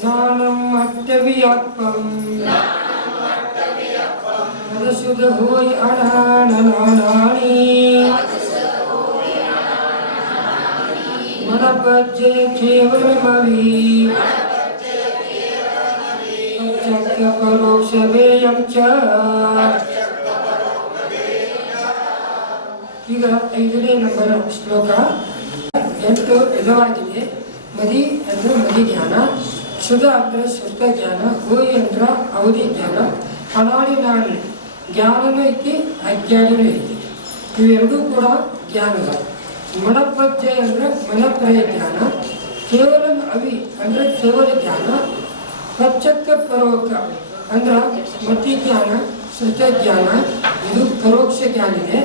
ಜ್ಞಾನಂ ಅಟ್ಟವಿಯಪ್ಪಂ ಮದಸುದ ಹೋಯ್ ಅಣಾಣನಾಣಿ ಮನಪಜ್ಜಯ ಕೇವಲಮವಿ ಅಚ್ಚಕ್ಯ ಪರೋಕ್ಷವೇಯಂ ಚ. ಈಗ 5ನೇ ನಂಬರ್ ಶ್ಲೋಕ. 8 ವಿಧವಾಗಿದೆ. ಮದಿ ಅಂದ್ರೆ ಮದಿ ಜ್ಞಾನ, ಶುದ್ಧ ಅಂದ್ರೆ ಶುದ್ಧ ಜ್ಞಾನ, ಹೋಯಿ ಅಂದ್ರೆ ಅವಧಿ ಜ್ಞಾನ, ಅನಾಡಿ ನಾಡಿ ಜ್ಞಾನನೂ ಐತಿ ಅಜ್ಞಾನನೂ ಐತಿ. ಇವೆರಡೂ ಕೂಡ ಜ್ಞಾನದ. ಮನಪ್ರತ್ಯಯ ಅಂದ್ರೆ ಮನಪ್ರಯ ಜ್ಞಾನ, ಕೇವಲ ಅವಿ ಅಂದ್ರೆ ಕೇವಲ ಜ್ಞಾನ, ಪ್ರತ್ಯಕ್ಷ ಪರೋಕ್ಷ ಅಂದ್ರೆ ಮತಿ ಜ್ಞಾನ, ಶುದ್ಧ ಜ್ಞಾನ, ಇದು ಪರೋಕ್ಷ ಜ್ಞಾನ ಇದೆ.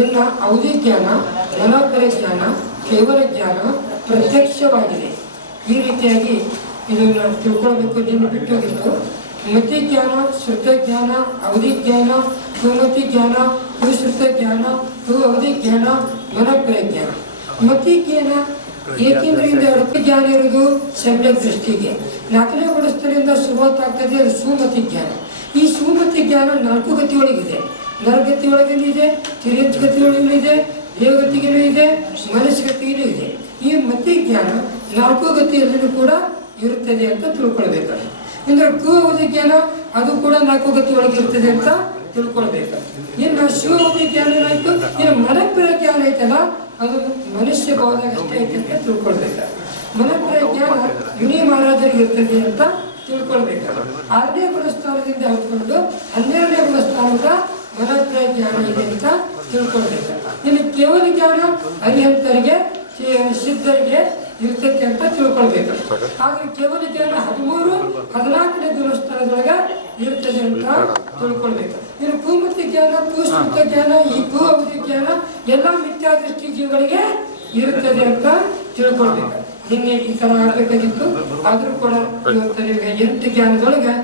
ಇನ್ನು ಅವಧಿ ಜ್ಞಾನ, ಮನಪ್ರಯ ಜ್ಞಾನ, ಕೇವಲ ಜ್ಞಾನ ಪ್ರತ್ಯಕ್ಷವಾಗಿದೆ. ಈ ರೀತಿಯಾಗಿ ಇದನ್ನು ತಿಳ್ಕೊಳ್ಬೇಕು. ಇದನ್ನು ಬಿಟ್ಟೋಗಿತ್ತು. ಮತಿ ಜ್ಞಾನ, ಶುದ್ಧ ಜ್ಞಾನ, ಅವಧಿ ಜ್ಞಾನ, ಸುಮತಿ ಜ್ಞಾನ, ಸುಶ್ರುತ ಜ್ಞಾನ, ಅವಧಿ ಜ್ಞಾನ, ಮನಪ್ರಯ ಜ್ಞಾನ. ಮತಿ ಜ್ಞಾನ ಏಕೆಂದ್ರಿಂದ ಅಡಕೆ ಜ್ಞಾನ ಇರೋದು ಸಮ್ಯ ದೃಷ್ಟಿಗೆ. 4ನೇ ಗುಣಸ್ಥರಿಂದ ಶುರುವಾತಾಗ್ತದೆ, ಅದು ಸುಮತಿ ಜ್ಞಾನ. ಈ ಸುಮತಿ ಜ್ಞಾನ 4 ಗತಿಯೊಳಗಿದೆ. ನರಗತಿಯೊಳಗೇನೂ ಇದೆ, ತಿರ್ಯಂಚ ಗತಿಯೊಳಗೂ ಇದೆ, ದೇವಗತಿಗೂ ಇದೆ, ಮನಸ್ಸುಗತಿಗೂ ಇದೆ. ಈ ಮತಿ ಜ್ಞಾನ 4 ಗತಿಯಲ್ಲೂ ಕೂಡ ಇರುತ್ತದೆ ಅಂತ ತಿಳ್ಕೊಳ್ಬೇಕು. ಅಂದ್ರೆ ಅವಧಿ ಜ್ಞಾನ ಅದು ಕೂಡ 4 ಗತಿಯೊಳಗೆ ಇರ್ತದೆ ಅಂತ ತಿಳ್ಕೊಳ್ಬೇಕು. ಇನ್ನು ಶಿವವಧಿ ಜ್ಞಾನ ಏನಾಯ್ತು, ಇನ್ನು ಮನಪ್ರಯ ಜ್ಞಾನ ಐತಲ್ಲ, ಅದು ಮನುಷ್ಯ ಭಾವದಾಗ ಅಷ್ಟೇ ಐತೆ ಅಂತ ತಿಳ್ಕೊಳ್ಬೇಕು. ಮನಪ್ರಯ ಜ್ಞಾನ ಮುನಿ ಮಹಾರಾಜರಿಗೆ ಇರ್ತದೆ ಅಂತ ತಿಳ್ಕೊಳ್ಬೇಕು. 6ನೇ ಗುಣಸ್ಥಾನದಿಂದ ಹಿಡ್ಕೊಂಡು 12ನೇ ಗುಣಸ್ಥಾನದ ಮನಪ್ರಯ ಜ್ಞಾನ ಇದೆ ಅಂತ ತಿಳ್ಕೊಳ್ಬೇಕು. ಇನ್ನು ಕೇವಲ ಜ್ಞಾನ ಅರಿಹಂತರಿಗೆ, ಸಿದ್ಧರಿಗೆ ಇರ್ತೈತೆ ಅಂತ ತಿಳ್ಕೊಳ್ಬೇಕು. ಆದ್ರೆ ಕೇವಲ ಜ್ಞಾನ 13, 14ನೇ ಗುಣಸ್ಥಾನದೊಳಗೆ ಇರ್ತದೆ ಅಂತ ತಿಳ್ಕೊಳ್ಬೇಕು. ಇನ್ನು ಭೂಮತಿ ಜ್ಞಾನ, ಭೂಶ್ರುತ ಜ್ಞಾನ, ಈ ಭೂ ಅವಧಿ ಜ್ಞಾನ ಎಲ್ಲ ಮಿಥ್ಯಾದೃಷ್ಟಿ ಜೀವಗಳಿಗೆ ಇರುತ್ತದೆ ಅಂತ ತಿಳ್ಕೊಳ್ಬೇಕು. ನಿನ್ನೆ ಈ ತರ ಆಗ್ಬೇಕಾಗಿತ್ತು, ಆದ್ರೂ ಕೂಡ ಇವತ್ತು ನಿಮಗೆ 8 ಜ್ಞಾನದೊಳಗೆ